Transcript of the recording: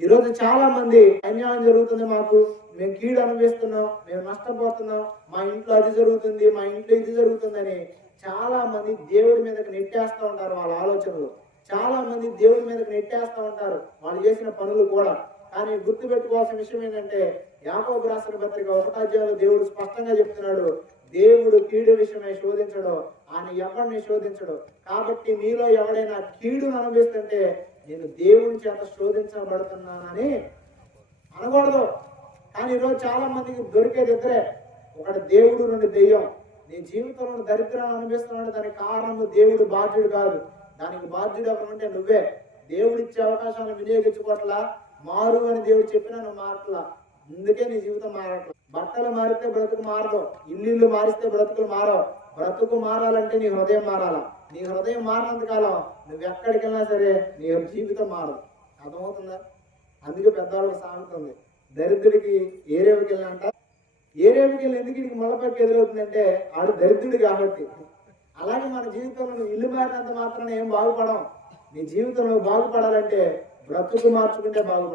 ఈరోజు చాలా మంది అన్యాయం జరుగుతుంది, మాకు మేము కీడు అనుభవిస్తున్నాం, మేము నష్టపోతున్నాం, మా ఇంట్లో అది జరుగుతుంది, మా ఇంట్లో ఇది జరుగుతుందని చాలా మంది దేవుడి మీదకి నెట్టేస్తూ ఉంటారు. వాళ్ళ ఆలోచనలు చాలా మంది దేవుడి మీదకి నెట్టేస్తూ ఉంటారు, వాళ్ళు చేసిన పనులు కూడా. కానీ గుర్తుపెట్టుకోవాల్సిన విషయం ఏంటంటే, యాకోబు రాసిన పత్రిక 1వ అధ్యాయంలో దేవుడు స్పష్టంగా చెప్తున్నాడు, దేవుడు కీడు విషయమై శోధించడు, ఆయన ఎవరిని శోధించడు. కాబట్టి నీలో ఎవడైనా కీడును అనుభవిస్తుంటే నేను దేవుని చేత శోధించబడుతున్నానని అనకూడదు. కానీ ఈరోజు చాలా మందికి దొరికేది ఇద్దరే, ఒకటి దేవుడు, రెండు దెయ్యం. నీ జీవితంలో దరిద్రాన్ని అనుభవిస్తున్నాడు, దానికి కారణం దేవుడు బాధ్యుడు కాదు. దానికి బాధ్యుడు ఎవరంటే నువ్వే. దేవుడిచ్చే అవకాశాలను వినియోగించుకోవట్లా, మారు అని దేవుడు చెప్పినా నువ్వు మారట్లా, అందుకే నీ జీవితం మారట్లా. బట్టలు మారితే బ్రతుకు మారదు, ఇల్లు మారిస్తే బ్రతుకులు మారవు. బ్రతుకు మారాలంటే నీ హృదయం మారాల. నీ హృదయం మారినంత కాలం నువ్వు ఎక్కడికి వెళ్ళినా సరే నీ జీవితం మారదు. అర్థమవుతుందా? అందుకే పెద్దవాళ్ళకి సామెత ఉంది, దరిద్రుడికి ఏరేవికి వెళ్ళినంట. ఏరేవికి వెళ్ళి ఎందుకు ఇంటికి మొలపక్కి ఎదురవుతుందంటే ఆడు దరిద్రుడు కాబట్టి. అలాగే మన జీవితంలో నువ్వు ఇల్లు మారినంత మాత్రాన ఏం బాగుపడం. నీ జీవితంలో బాగుపడాలంటే బ్రతుకు మార్చుకుంటే బాగుపడాలి.